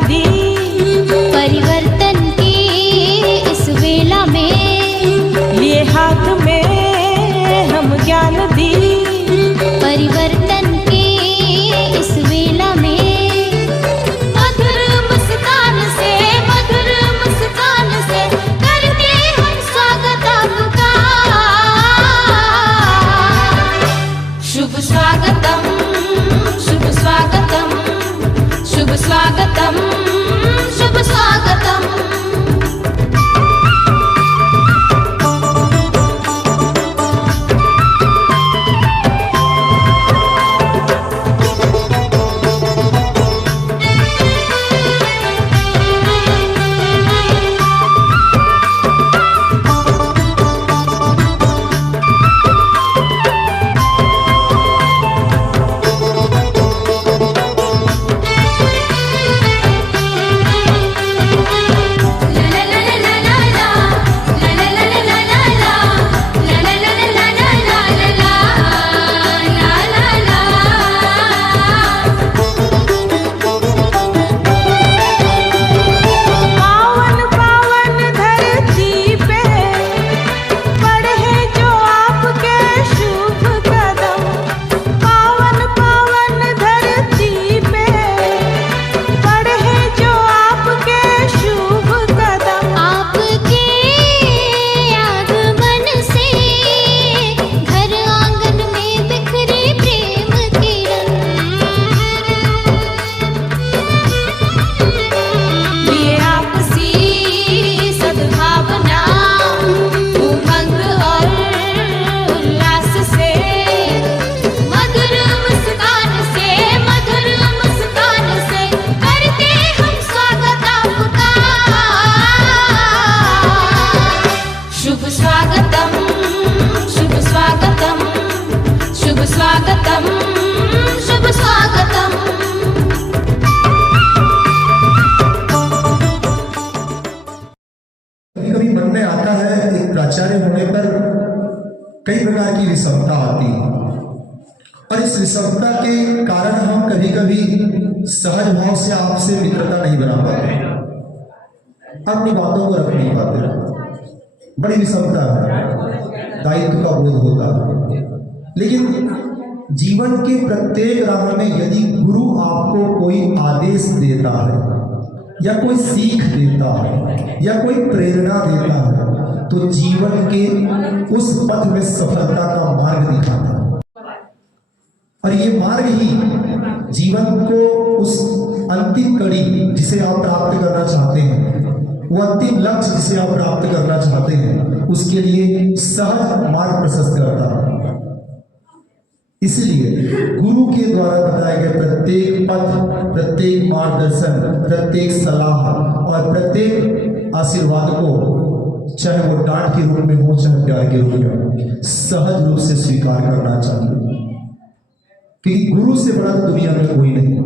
दी परिवर्तन की इस वेला में, लिए हाथ में हम ज्ञान दी परिवर्तन की इस वेला में। मधुर मुस्कान से करते हम स्वागत आपका। शुभ स्वागतम, शुभ स्वागतम, शुभ स्वागतम, शुभ स्वागतम। प्राचार्य होने पर कई प्रकार की विषमता आती है और इस विषमता के कारण हम कभी कभी सहज भाव से आपसे मित्रता नहीं बना पाते, अपनी बातों को रख नहीं पाते। बड़ी विषमता है, दायित्व का बोध होता है। लेकिन जीवन के प्रत्येक राह में यदि गुरु आपको कोई आदेश देता है या कोई सीख देता है या कोई प्रेरणा देता है तो जीवन के उस पथ में सफलता का मार्ग दिखाता है। और ये मार्ग ही जीवन को उस अंतिम कड़ी जिसे आप प्राप्त करना चाहते हैं, वो अंतिम लक्ष्य जिसे आप प्राप्त करना चाहते हैं, उसके लिए सहज मार्ग प्रशस्त करता है। इसलिए गुरु के द्वारा बताए गए प्रत्येक पथ, प्रत्येक मार्गदर्शन, प्रत्येक सलाह और प्रत्येक आशीर्वाद को, चाहे वो डांट के रूप में हो चाहे प्यार के रूप में, सहज रूप से स्वीकार करना चाहिए, क्योंकि गुरु से बड़ा दुनिया में कोई नहीं।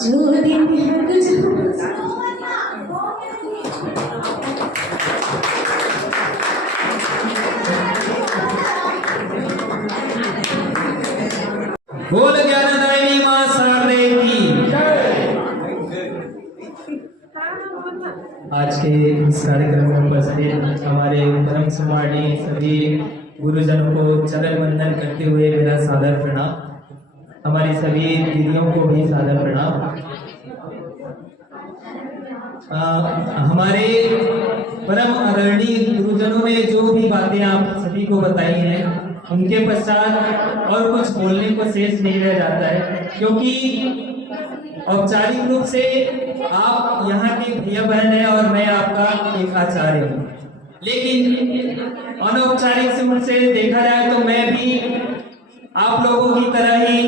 जो दिन है गुजरा बोल ज्ञानदायिनी मां शारदे की। आज के इस कार्यक्रम में उपस्थित हमारे परम सम्मानी सभी गुरुजनों को चरण वंदन करते हुए मेरा सादर प्रणाम। हमारी सभी दीदियों को भी सादर प्रणाम। हमारे परम आदरणीय गुरुजनों ने जो भी बातें आप सभी को बताई हैं, उनके पश्चात और कुछ बोलने को शेष नहीं रह जाता है, क्योंकि औपचारिक रूप से आप यहाँ के भैया बहन हैं और मैं आपका एक आचार्य हूँ, लेकिन अनौपचारिक रूप से देखा जाए तो मैं भी आप लोगों की तरह ही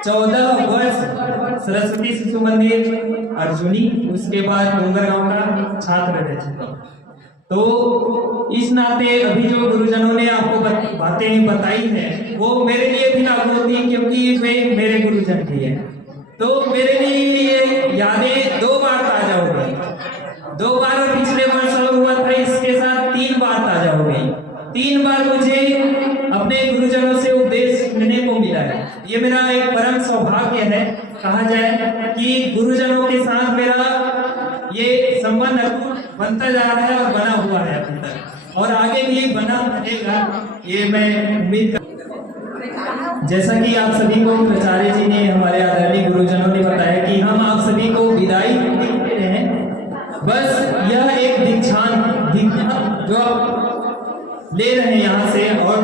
14 वर्ष सरस्वती शिशु मंदिर अर्जुनी, उसके बाद डोंगरगांव का छात्र रह चुका हूँ। तो इस नाते अभी जो गुरुजनों ने आपको बातें बताई हैं वो मेरे लिए भी लागू होती है, क्योंकि वे मेरे गुरुजन भी हैं। तो मेरे लिए ये यादें 2 बार ताजा हो गई, 2 बार पिछले वर्ष हुआ था, इसके साथ 3 बार ताजा हो गई। 3 बार मुझे अपने गुरुजनों से उपदेश सुनने को मिला है। ये मेरा एक परम सौभाग्य है, कहा जाए कि गुरुजनों के साथ मेरा ये संबंध बनता जा रहा है और बना हुआ है अभी तक, और आगे भी बना रहेगा, ये मैं उम्मीद कर। जैसा कि आप सभी को प्राचार्य जी ने, हमारे आदरणीय गुरुजनों ने बताया कि हम आप सभी को विदाई देते हैं। बस यह एक दीक्षांत जो आप ले रहे हैं यहाँ से, और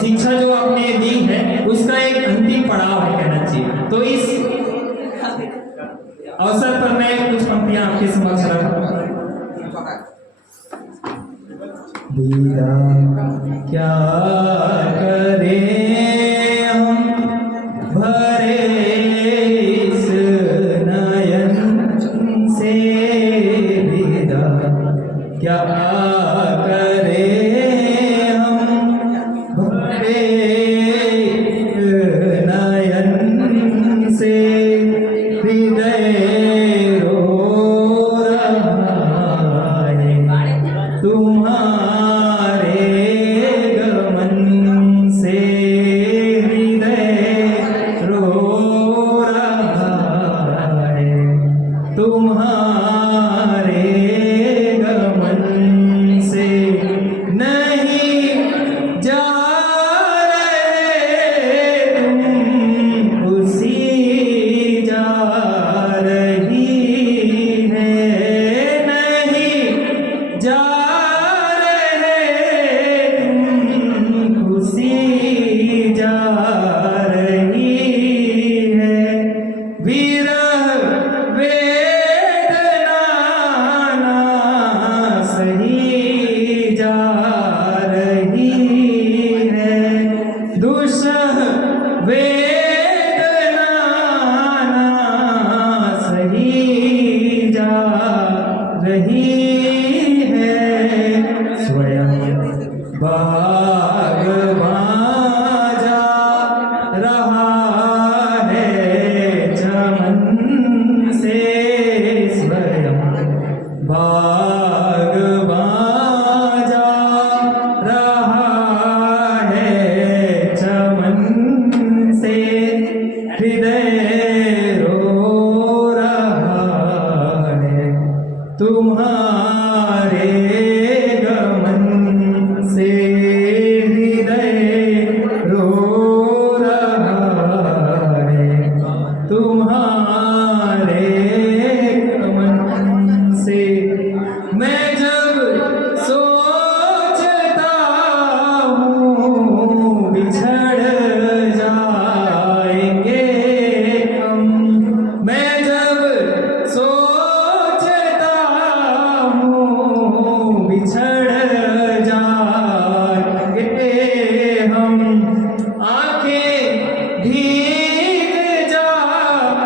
शिक्षा जो आपने दी है उसका एक अंतिम पड़ाव है कहना चाहिए। तो इस अवसर पर मैं कुछ पंक्तियां आपके समक्ष रखूंगा। क्या करें हम भरे इस नयन से विदा, क्या करें हम भरे नयन से हृदय रो रहा है तुम्हारे गमन से, हृदय रो रहा है तुम्हारे गमन से। नहीं जा रहे तुम, उसी जा रही है। नहीं जा जा रही है। विरह वेदना ना सही जा रही है। दुसह वेदना ना सही जा रही है। स्वयं बागबान जा रहा है चमन से, स्वयं बागबान जा रहा है चमन से, हृदय रो रहा है तुम्हारे गमन से, हृदय रो रहा है तुम्हारे गमन से। मैं जब सोचता हूँ बिछड़ जाएंगे हम, मैं जब सोचता हूँ बिछड़ जाएंगे हम, आंखें भीग जाती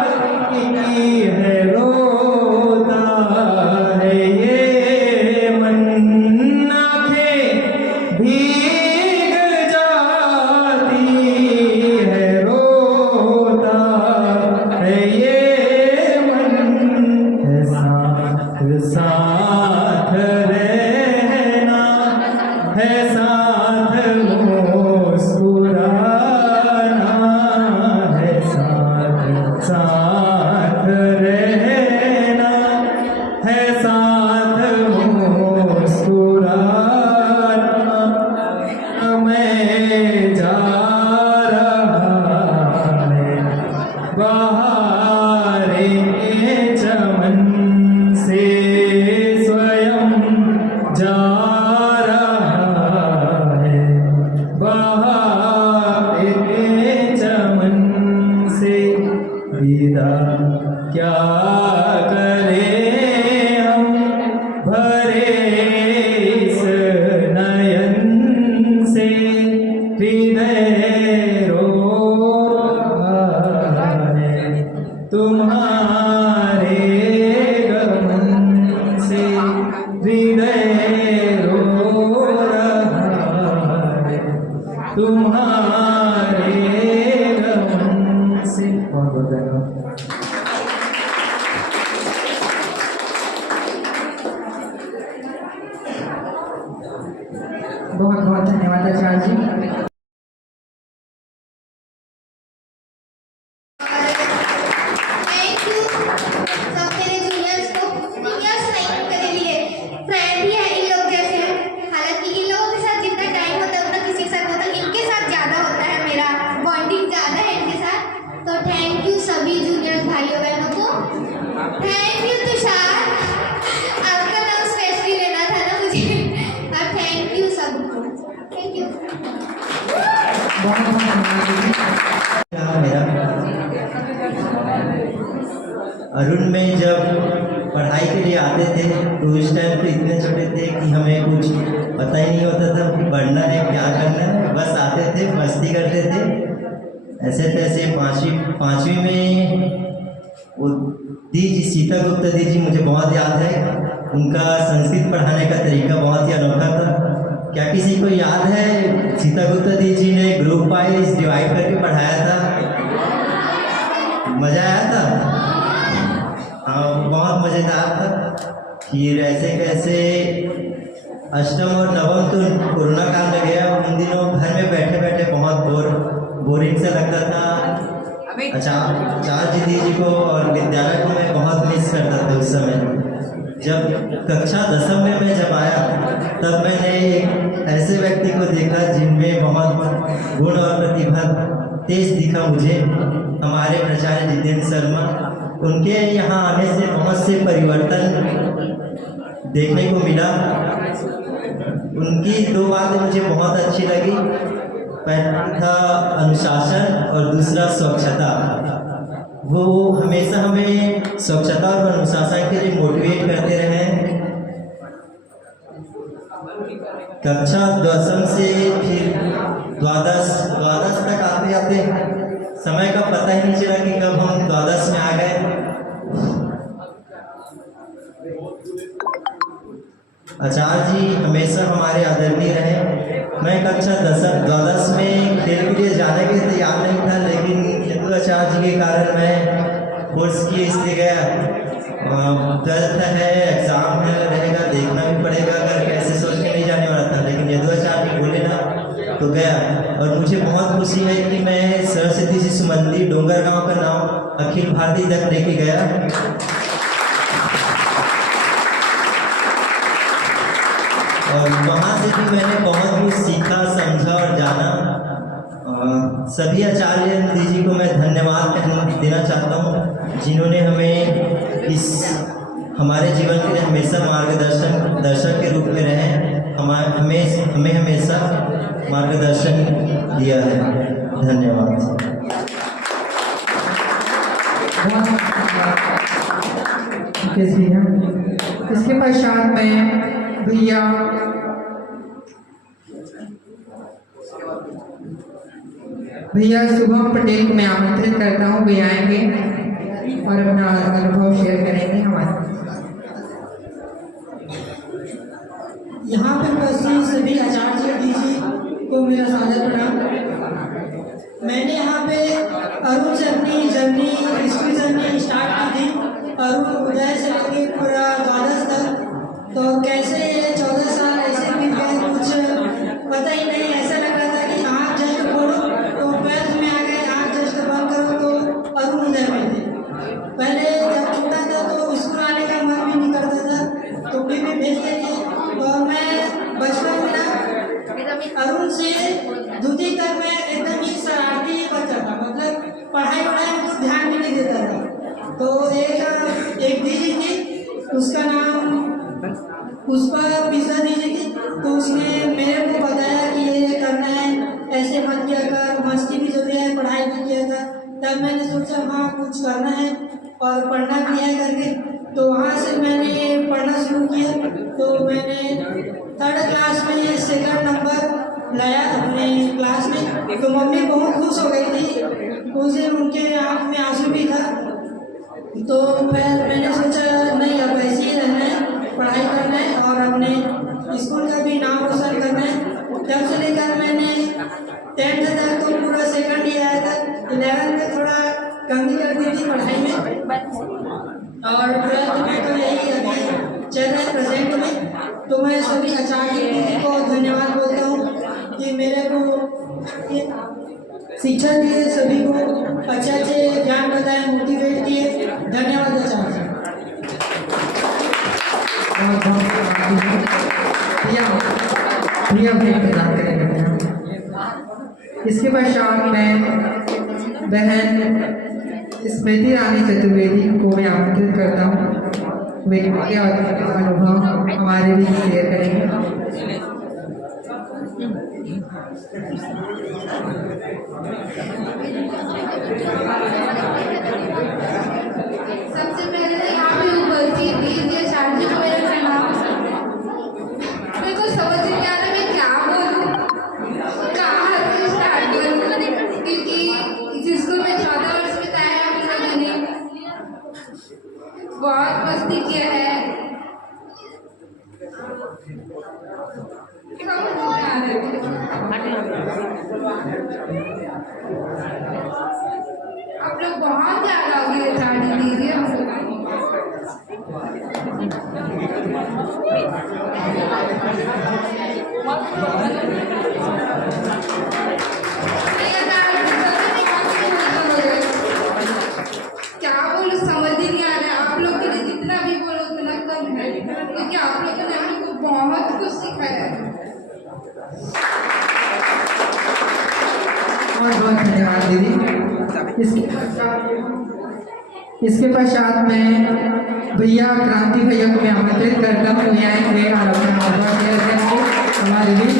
चमन से स्वयं जा रहा है बहारे चमन से विदा क्या करें हम भरे इस नयन से हृदय रो रहा है तुम्हारे गमन से हृदय रो रहा है तुम्हारे गमन से। बहुत बहुत धन्यवाद। बहुत बहुत धन्यवाद आचार्य जी। थैंक यू सब मेरे जूनियर्स को, जूनियर्स नहीं मेरे लिए फ्रेंड ही है इन लोग जैसे। हालांकि इन लोगों के साथ जितना टाइम होता है उतना किसी के साथ होता है, इनके साथ ज़्यादा होता है, मेरा बॉन्डिंग ज़्यादा है इनके साथ। तो थैंक यू सभी जूनियर्स भाइयों बहनों को। थैंक यू तुषार, आपका नाम स्पेशली लेना था ना मुझे। और थैंक यू सबको, थैंक यू। बहुत बहुत धन्यवाद दीदी। मेरा अरुण में जब पढ़ाई के लिए आते थे तो उस टाइम पे इतने छोटे थे कि हमें कुछ पता ही नहीं होता था कि पढ़ना है क्या करना है, बस आते थे मस्ती करते थे ऐसे तैसे। पाँचवीं में वो दीदी सीता गुप्ता दीदी मुझे बहुत याद है, उनका संस्कृत पढ़ाने का तरीका बहुत ही अनोखा था। क्या किसी को याद है सीता गुप्ता दीदी ने ग्रुप वाइज डिवाइड करके पढ़ाया था? मज़ा आया था? हाँ, बहुत मज़ेदार था। फिर ऐसे कैसे अष्टम और नवम तो कोरोना काल में गया, उन दिनों घर में बैठे बैठे बहुत बोरिंग सा लगता था। आचार्य दीदी को और विद्यालय को मैं बहुत मिस करता था उस समय। जब कक्षा 10वीं में मैं जब आया तब मैंने एक ऐसे व्यक्ति को देखा जिनमें बहुत गुण और प्रतिभा तेज दिखा मुझे, हमारे प्राचार्य जितेंद्र शर्मा। उनके यहाँ आने से बहुत से परिवर्तन देखने को मिला। उनकी दो बातें मुझे बहुत अच्छी लगी, पहला था अनुशासन और दूसरा स्वच्छता। वो हमेशा हमें स्वच्छता और अनुशासन के लिए मोटिवेट करते रहे। कक्षा 10वीं से फिर द्वादश तक आते आते समय का पता ही नहीं चला कि कब हम द्वादश में आ गए। आचार्य जी हमेशा हमारे आदरणीय रहे। मैं कक्षा द्वादश में खेल के लिए जाने के तैयार नहीं था, लेकिन यदु आचार्य जी के कारण मैं कोर्स किए इसलिए गया। 12th है, एग्ज़ाम है, रहेगा, देखना भी पड़ेगा, अगर कैसे सोच के नहीं जाने वाला था, लेकिन यदु आचार्य जी बोले ना तो गया। और मुझे बहुत खुशी है कि मैं सरस्वती शिशु मंदिर डोंगरगांव का नाम अखिल भारतीय तक लेके गया। और वहाँ से भी मैंने बहुत कुछ सीखा, समझा और जाना। सभी आचार्य दीदी को मैं धन्यवाद देना चाहता हूँ, जिन्होंने हमें हमारे जीवन के लिए हमेशा दर्शक के रूप में रहे, हमें हमेशा मार्गदर्शन दिया है। धन्यवाद। इसके पश्चात मैं भैया शुभम पटेल को मैं आमंत्रित करता हूँ, वे आएंगे और अपना अनुभव शेयर करेंगे हमारे। यहाँ पर उपस्थित सभी आचार्य दीदी को मेरा सादर प्रणाम। मैंने यहाँ पे अरुण से अपनी जर्नी हिस्ट्री जर्नी स्टार्ट की थी। अरुण उदय से लेके पूरा द्वादश तक, तो कैसे 14 साल ऐसे बीत गए, कुछ पता ही नहीं। ऐसा लग रहा था कि आँख जस्ट खोलो तो 12th में आ गए, आँख जस्ट बंद करो तो अरुण उदय में थे। पहले जब छोटा था उसका नाम पुष्पा पिज्जा दीजिए थी। तो उसने मेरे को बताया कि ये करना है, ऐसे मत किया कर, मस्ती भी चल रही है, पढ़ाई भी किया था। तब मैंने सोचा हाँ कुछ करना है और पढ़ना भी है करके, तो वहाँ से मैंने पढ़ना शुरू किया। तो मैंने 3rd क्लास में 2nd नंबर लाया अपने क्लास में। तो मम्मी बहुत खुश हो गई थी, उस दिन उनके आँख में आंसू भी था। तो फिर मैंने सोचा नहीं अब ऐसे ही रहना है, पढ़ाई करना है और अपने स्कूल का भी नाम रोशन करना है। तब से लेकर मैंने 10th तक तो पूरा 2nd ही आया था। 11th में थोड़ा कमी कर दी थी पढ़ाई में, और 12th में तो यही अभी चल रहा है प्रेजेंट में। तो मैं सभी आचार्य जी को धन्यवाद बोलता हूँ कि मेरे को ये शिक्षा दिए, सभी को अच्छे अच्छे ज्ञान बताए, मोटिवेट किए। धन्यवाद आचार्य जी। प्रिया प्रदान करेंगे। इसके पश्चात मैं बहन स्मृति रानी चतुर्वेदी को मैं आमंत्रित करता हूँ, वे उनके अनुभव हमारे भी शेयर करेंगे। सबसे पहले तो यहाँ पे उपस्थित दीजिए शादी को मेरे प्रणाम। मेरे को समझ नहीं आ रहा मैं क्या बोलूँ, कहाँ से स्टार्ट करूँ, क्योंकि जिसको मैं 14 वर्ष बिताया है हम लोगों ने बहुत मस्ती किया है। समझ नहीं आ रहा आप लोग बहुत ज्यादा हो गए, शादी दीजिए हम लोग। क्या बोलो समझ ही नहीं आ रहा है। आप लोग के लिए जितना भी बोलो उतना कम है, क्योंकि आप लोगों ने हम लोग को बहुत कुछ सिखाया है। बहुत धन्यवाद दीदी। इसके पश्चात मैं भैया क्रांति भैया को मैं आमंत्रित करता हूँ, वे आएंगे और अपना अनुभव शेयर करेंगे हमारे बीच।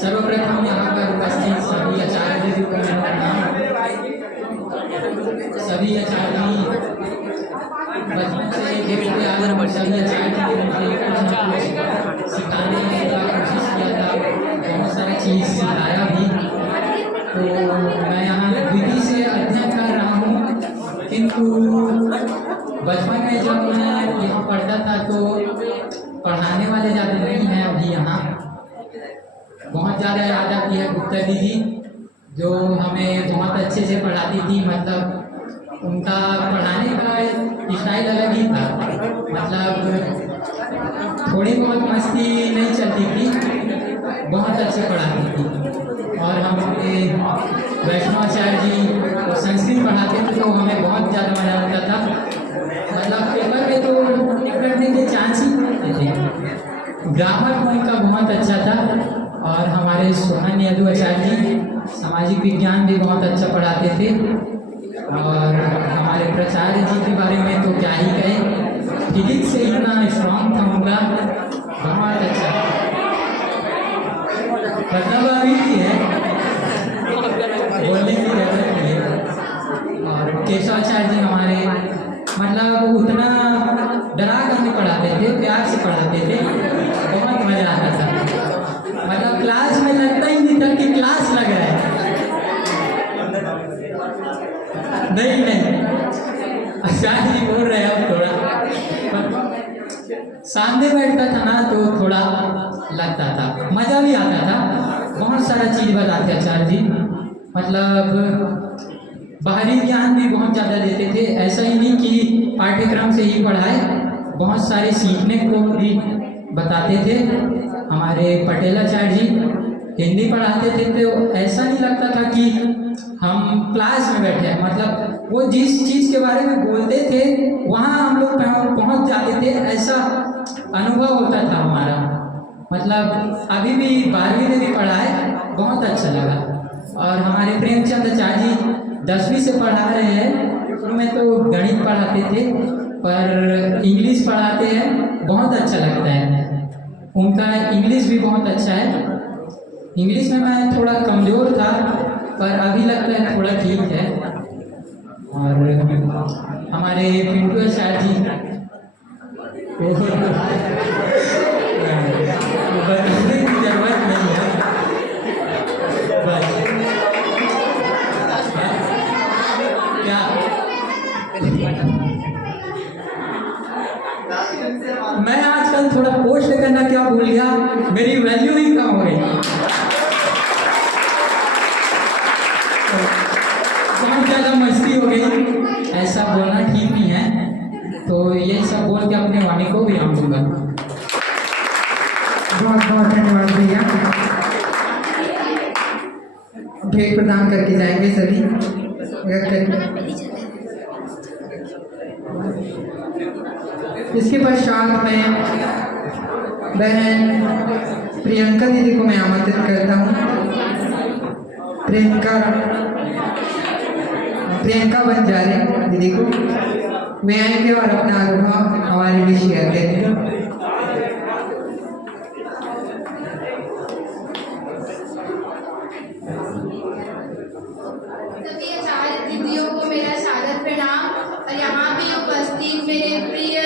सर्वप्रथम यहाँ पर उपस्थित सभी आचार्य जी को मैं प्रणाम। सभी आचार्य बचपन से देखते आ रहे हैं, सभी आचार्य सिखाने का कोशिश किया था, बहुत सारी चीज़ सिखाया भी। तो मैं यहाँ विधि से अध्ययन कर रहा हूँ, किंतु बचपन में जब मैं यहाँ पढ़ता था तो पढ़ाने वाले ज़्यादा नहीं हैं अभी यहाँ। बहुत ज़्यादा याद आती है गुप्ता दीदी, जो हमें बहुत अच्छे से पढ़ाती थी। मतलब उनका पढ़ाने का स्टाइल अलग ही था, मतलब थोड़ी बहुत मस्ती नहीं चलती थी, बहुत अच्छे पढ़ाती थी। और हम अपने वैष्णवाचार्य जी को संस्कृत पढ़ाते थे तो हमें बहुत ज़्यादा मज़ा आता था। मतलब पेपर में तो निकलने के चांस ही नहीं थे। ग्रामर उनका बहुत अच्छा था। और हमारे सोहन यादव आचार्य जी सामाजिक विज्ञान भी बहुत अच्छा पढ़ाते थे। और हमारे प्राचार्य जी के बारे में तो क्या ही कहें, फिजिक्स से इतना स्ट्रॉन्ग था उनका, बहुत अच्छा। मतलब अभी भी है, बोलने की जरूरत नहीं है। और केशवाचार्य जी हमारे मतलब उतना डरा कर नहीं पढ़ाते थे, प्यार से पढ़ाते थे, बहुत मजा आता था। मतलब क्लास में लगता ही नहीं था कि क्लास लग रहा है। नहीं आचार्य जी बोल रहे हैं अब थोड़ा सामने बैठता था ना तो थोड़ा लगता था, मजा भी आता था। बहुत सारा चीज़ बताते आचार्य जी, मतलब बाहरी ज्ञान भी बहुत ज़्यादा देते थे। ऐसा ही नहीं कि पाठ्यक्रम से ही पढ़ाए, बहुत सारे सीखने को भी बताते थे। हमारे पटेल आचार्य जी हिंदी पढ़ाते थे तो ऐसा नहीं लगता था कि हम क्लास में बैठे हैं। मतलब वो जिस चीज़ के बारे में बोलते थे वहाँ हम लोग पहुँच जाते थे, ऐसा अनुभव होता था हमारा। मतलब अभी भी 12वीं में भी पढ़ा है, बहुत अच्छा लगा। और हमारे प्रेमचंद आचार्य जी 10वीं से पढ़ा रहे हैं। शुरू में तो गणित पढ़ाते थे, पर इंग्लिश पढ़ाते हैं, बहुत अच्छा लगता है। उनका इंग्लिश भी बहुत अच्छा है। इंग्लिश में मैं थोड़ा कमज़ोर था, पर अभी लगता है थोड़ा ठीक है। और हमारे पिंटू सर जी बताने की जरूरत नहीं है, बस क्या मैं आजकल थोड़ा पोस्ट करना क्या भूल गया, मेरी वैल्यू ही कम हो गई। बहुत ज़्यादा मस्ती हो गई, ऐसा बोलना ठीक नहीं है। तो ये सब बोल के अपने वाणी को विराम दूंगा। बहुत बहुत धन्यवाद भैया। भेंट प्रदान करके जाएंगे सभी। इसके पश्चात मैं बहन प्रियंका दीदी को मैं आमंत्रित करता हूँ। प्रियंका बंजारे दीदी को वे आएंगे और अपना अनुभव हमारे लिए शेयर करेंगे। सभी आचार्य दीदियों को मेरा सादर प्रणाम और यहाँ पे उपस्थित मेरे प्रिय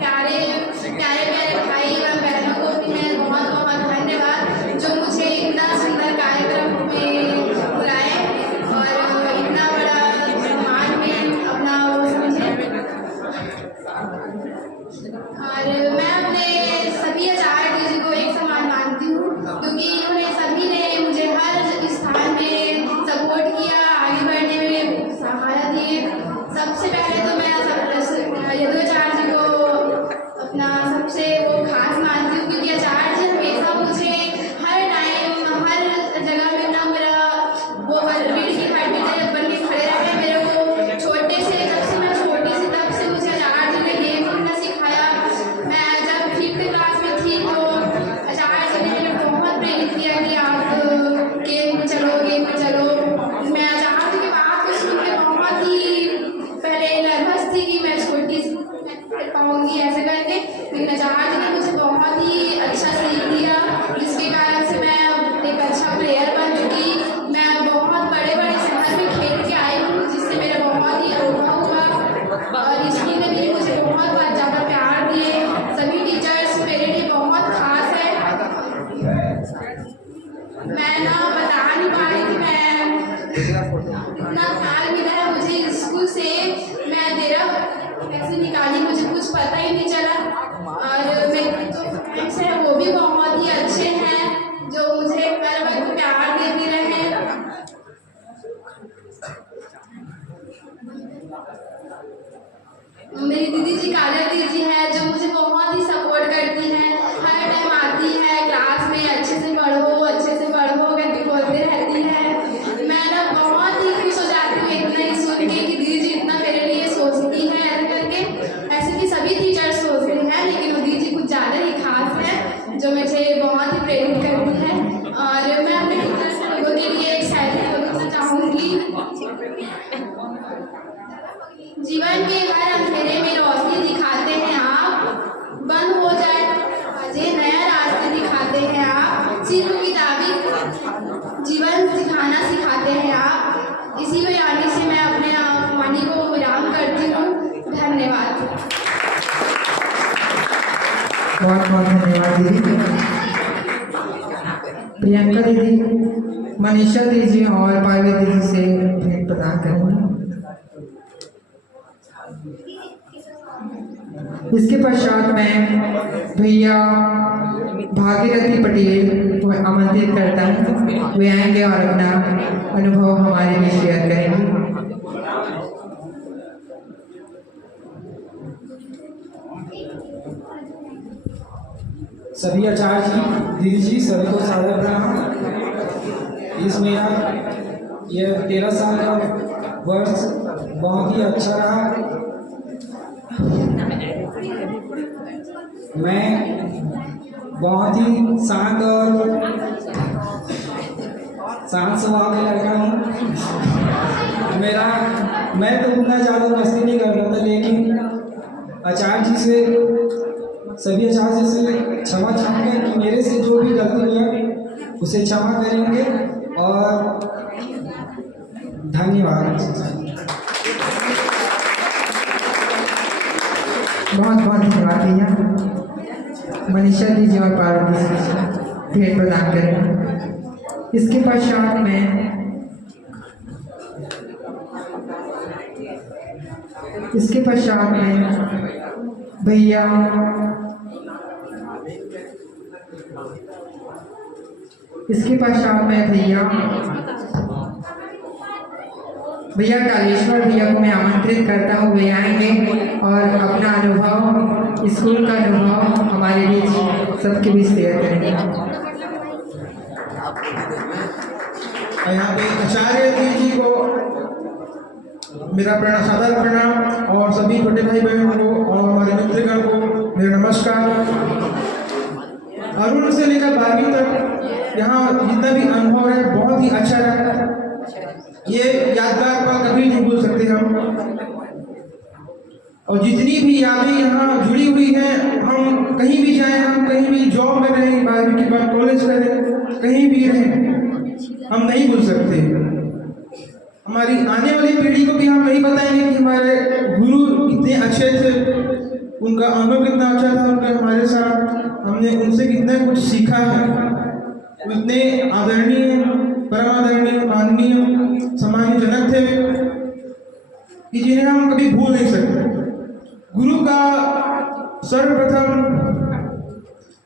प्यारे प्यारे प्यारे भाई एवं बहनों को भी मैं बहुत बहुत धन्यवाद, जो मुझे इतना सुंदर कार्यक्रम में बुलाए और इतना बड़ा सम्मान में अपना वो समझे। और मैं अपने सभी आचार्य दीदी को एक समान मानती हूँ, क्योंकि उन्हें सभी ने मुझे हर स्थान में सपोर्ट किया, आगे बढ़ने में सहारा दिए। सबसे पहले तो मैं यदुआचार्य जी को अपना सबसे वो खास मानती हूँ, क्योंकि आचार्य जी हमेशा मुझे हर टाइम हर जगह में ना मेरा वो रीढ़ की हड्डी बन के खड़े रहे। मेरे को छोटे से जब से मैं छोटी सी तब से मुझे आचार्य जी ने गेम खेलना सिखाया। मैं जब 5th क्लास में थी तो आचार्य जी ने मुझे बहुत प्रेरित किया कि आप गेम में चलो, गेम में चलो। मैं आचार्य जी की बात को सुन के बहुत ही पहले नर्वस थी कि मैं छोटी सी कर पाऊंगी ऐसे करके, लेकिन आचार्य जी ने मुझे बहुत ही अच्छा सीख दिया, जिसके कारण से मैं अब एक अच्छा प्लेयर बन चुकी। मैं बहुत बड़े बड़े शहर में खेल के आई हूँ, जिससे मेरा बहुत ही अनुभव हुआ और इसलिए ने भी मुझे बहुत ज़्यादा प्यार दिए। सभी टीचर्स मेरे लिए बहुत खास है। मैं ना बता नहीं पा रही थी, मैं इतना प्यार मिला है मुझे स्कूल से, मैं तेरा कैसे निकाली मुझे कुछ पता ही नहीं चला। और मेरे जो फ्रेंड्स हैं वो भी बहुत ही अच्छे हैं, जो मुझे हर वक्त प्यार देते रहे। मेरी दीदी जी काजल दीदी है, जो मुझे बहुत ही सपोर्ट करती हैं, हर टाइम आती है क्लास में अच्छे से पढ़ो करके बोलते रहती है। मैं ना बहुत ही खुश हो जाती हूँ इतना ही सुन के कि दीदी जी इतना मेरे लिए सोचती है ऐसे करके। ऐसे कि सभी टीचर्स सोचते हैं, लेकिन वो दीदी जी कुछ ज़्यादा ही खास है, जो मुझे बहुत ही प्रेरित करती है। और मैं अपने टीचर्स लोगों के लिए एक शायरी बोलना चाहूँगी। जीवन के हर अंधेरे में रोशनी दिखाते हैं आप, बंद हो जाए मुझे नया रास्ते दिखाते हैं आप, सिर्फ किताबी जीवन सिखाना सिखाते हैं आप। इसी बयानी से मैं अपने वाणी को विराम करती हूँ। धन्यवाद। बहुत बहुत धन्यवाद दीदी। प्रियंका दीदी, मनीषा दीदी और पार्वती दीदी से भेंट प्रदान करेंगे। इसके पश्चात मैं भैया भागीरथी पटेल को आमंत्रित करता हूँ। वे आएंगे और अपना अनुभव हमारे लिए शेयर करेंगे। सभी आचार्य जी, दीदी जी, सभी को सादर प्रणाम। इस मेरा यह 13 साल का वर्ष बहुत ही अच्छा रहा। मैं बहुत ही शांत और शांत स्वभाव का लड़का हूँ। मैं तो उतना ज़्यादा मस्ती नहीं कर रहा था, लेकिन आचार्य जी से, सभी आचार्य जी से क्षमा चाहूँगा कि मेरे से जो भी गलती हुआ उसे क्षमा करेंगे और धन्यवाद। बहुत बहुत धन्यवाद भैया। मनीषा जी और पार्वती जी भेंट प्रदान करें। इसके पश्चात में भैया कालेश्वर भैया को मैं आमंत्रित करता हूँ, वे आएंगे और अपना अनुभव, स्कूल का अनुभव हमारे बीच सबके बीच शेयर करेंगे। यहाँ पे आचार्य जी को मेरा सादर प्रणाम और सभी छोटे भाई बहनों को और हमारे मित्रगण को मेरा नमस्कार। अरुण से लेकर 12वीं तक यहाँ जितना भी अनुभव है बहुत ही अच्छा रहा। ये यादगार पल कभी नहीं भूल सकते हम, और जितनी भी यादें यहाँ जुड़ी हुई हैं, हम कहीं भी जाएं, हम कहीं भी जॉब में रहें, 12वीं के बाद कॉलेज करें, कहीं भी रहें, हम नहीं भूल सकते। हमारी आने वाली पीढ़ी को भी हम नहीं बताएंगे कि हमारे गुरु कितने अच्छे थे, उनका अनुभव कितना अच्छा था, उनके हमारे साथ हमने उनसे कितना कुछ सीखा है। उतने आदरणीय, परम आदरणीय, माननीय, सम्मानजनक थे कि जिन्हें हम कभी भूल नहीं सकते। गुरु का सर्वप्रथम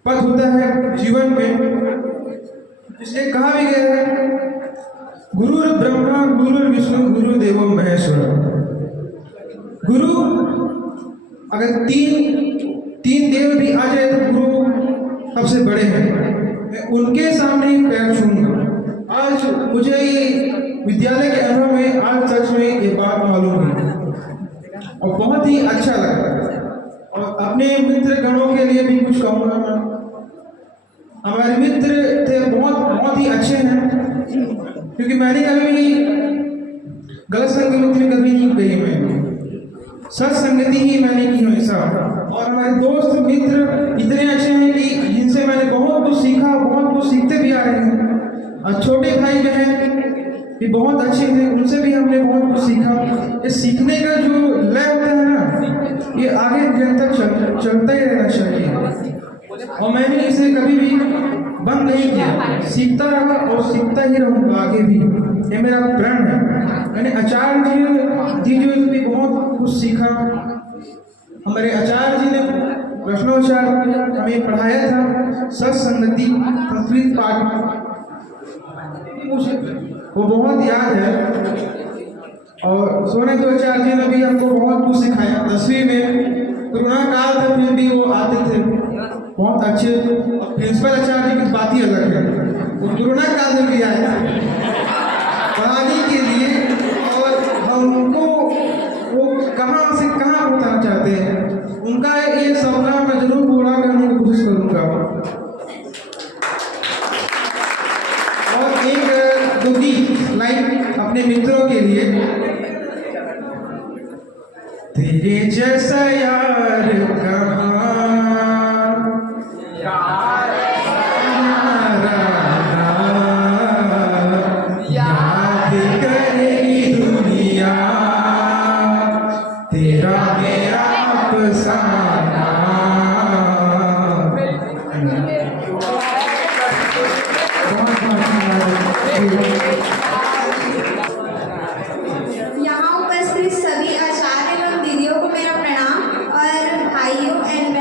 पद होता है जीवन में, जिसे कहा भी गया है गुरु ब्रह्मा गुरु विष्णु गुरु देवो महेश्वर। गुरु अगर तीन देव भी आ जाए तो गुरु सबसे बड़े हैं। मैं उनके सामने ही पैर छूऊंगा। आज मुझे ये विद्यालय के अनुभव में आज सच में ये बात मालूम हुई और बहुत ही अच्छा लगा। और अपने मित्र गणों के लिए भी कुछ कहूँगा मैं। हमारे मित्र थे बहुत ही अच्छे हैं, क्योंकि मैंने कभी भी गलत संगत में कभी नहीं गई, मैं सत संगति ही मैंने की हमेशा। और हमारे दोस्त मित्र इतने अच्छे हैं कि जिनसे मैंने बहुत कुछ सीखा, बहुत कुछ सीखते भी आ रहे हैं। और छोटे भाई बहन भी बहुत अच्छे थे, उनसे भी हमने बहुत कुछ सीखा। ये सीखने का जो लय होता है ना, ये आगे दिन तक चलता ही रहना चाहिए। और मैंने इसे कभी भी बंद नहीं किया, सीखता रहा और सीखता ही रहूँगा आगे भी, ये मेरा प्रण है। मैंने आचार्य जी जो भी बहुत कुछ सीखा। हमारे आचार्य जी ने प्रश्नोच्चार हमें पढ़ाया था, सत्संगति संस्कृत पाठ, मुझे वो बहुत याद है। और सोने तो आचार्य जी ने भी हमको बहुत कुछ सिखाया। 10वीं में कोरोना काल था, फिर भी वो आते थे बहुत अच्छे। प्रिंसिपल आचार्य की बात ही अलग है, वो कोरोना काल में भी आए पढ़ाने के लिए, और हमको वो कहाँ से कहाँ पहुँचाना चाहते हैं, उनका ये सपना मैं जरूर पूरा करने की कोशिश करूँगा। और एक दो लाइन अपने मित्रों के लिए। तेरे जैसा यार कहाँ याद करेगी दुनिया, तेरा मेरा अफसाना। यहाँ उपस्थित सभी आचार्य एवं दीदियों को मेरा प्रणाम, और भाइयों एंड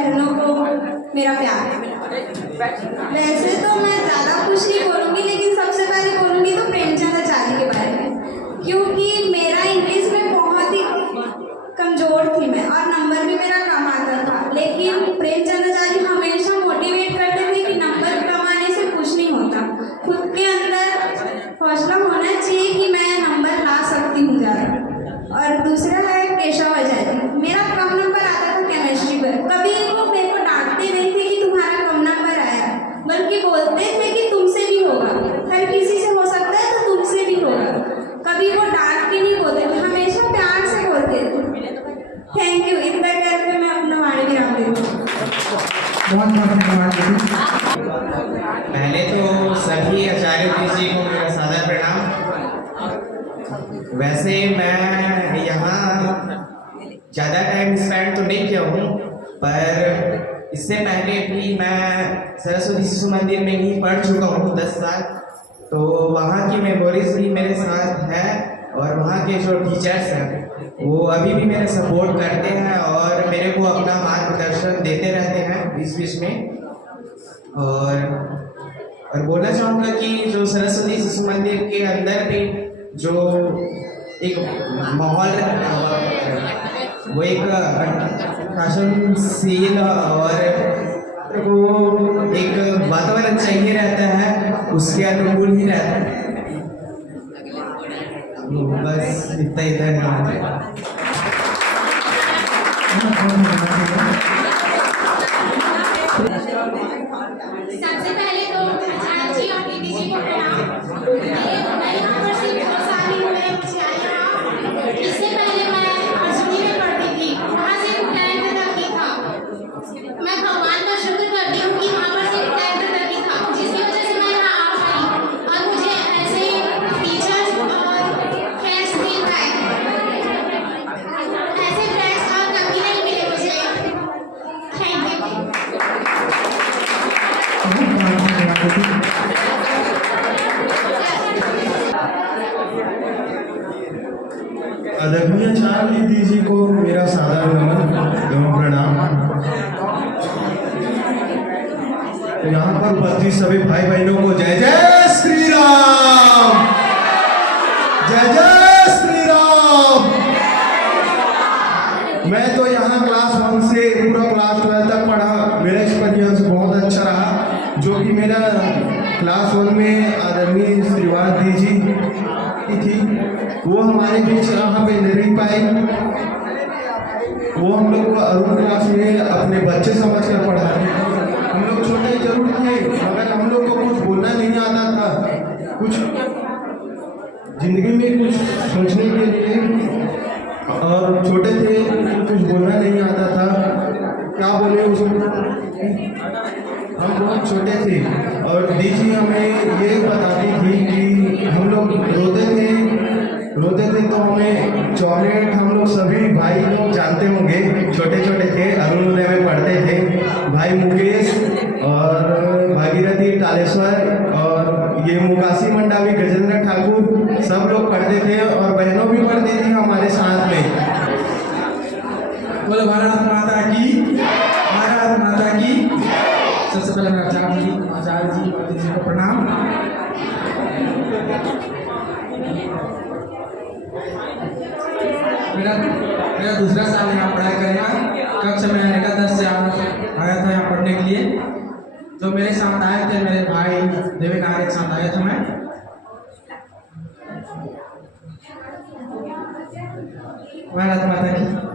वैसे मैं यहाँ ज़्यादा टाइम स्पेंड तो नहीं किया हूँ, पर इससे पहले भी मैं सरस्वती शिशु मंदिर में ही पढ़ चुका हूँ 10 साल। तो वहाँ की मेमोरीज भी मेरे साथ है और वहाँ के जो टीचर्स हैं वो अभी भी मेरे सपोर्ट करते हैं और मेरे को अपना मार्गदर्शन देते रहते हैं बीच बीच में। और बोलना चाहूँगा कि जो सरस्वती शिशु मंदिर के अंदर भी जो एक माहौल वो एक शासनशील और वो एक वातावरण चाहिए रहता है, उसके अनुकूल ही रहता है। बस इतना ही धन्यवाद। सबसे पहले तो आचार्य जी और दीदी जी को प्रणाम। मैं यहाँ पर सिर्फ 2 साल ही हुए मुझे आए यहाँ। इससे पहले मैं अर्जुनी में पढ़ती थी, वहाँ सिर्फ 10th तक ही था। मैं भगवान का शुक्र करती हूँ कि वहाँ पर सिर्फ 10th तक ही था, जिसकी वजह से मैं यहाँ आ पाई और मुझे ऐसे टीचर्स और फ्रेंड्स मिल पाए। ऐसे फ्रेंड्स और कभी नहीं मिले मुझे। Thank you. आदरणीय आचार्य दीदी जी को मेरा सादर नमन एवं प्रणाम। तो यहाँ पर उपस्थित सभी भाई बहनों को जय जय श्री राम, जय जय श्री राम। मैं तो यहाँ क्लास 1 से पूरा क्लास 12 तक पढ़ा, मेरा एक्सपीरियंस बहुत अच्छा रहा। जो कि मेरा क्लास 1 में आदरणीय श्रीवास दी जी की थी, वो हमारे बीच यहाँ पे नहीं पाई। वो हम लोग को अरुण क्लास में अपने बच्चे समझ कर पढ़ाते। हम लोग छोटे जरूर थे, मगर हम लोग को कुछ बोलना नहीं आता था, कुछ जिंदगी में कुछ सोचने के लिए, और छोटे थे कुछ बोलना नहीं आता था। क्या बोले उसको, हम बहुत छोटे थे। और दीदी हमें ये बताती थी कि हम लोग रोते थे तो हमें चॉकलेट, हम लोग सभी भाई लोग जानते होंगे, छोटे छोटे थे, अरुण उदय में पढ़ते थे, भाई मुकेश और भागीरथी तालेश्वर और ये मुकासी मंडावी गजेंद्र ठाकुर, सब लोग पढ़ते थे और बहनों भी पढ़ती थी हमारे साथ में। बोलो भारत माता की, भारत माता की। सबसे पहले मैं आचार्य जी और दीदी को प्रणाम। मेरा दूसरा साल यहाँ पढ़ाई करेगा। कक्षा में एकादश से आया था यहाँ पढ़ने के लिए। जो मेरे साथ आए थे, मेरे भाई देविनार के साथ आया था मैं। भारत माता की।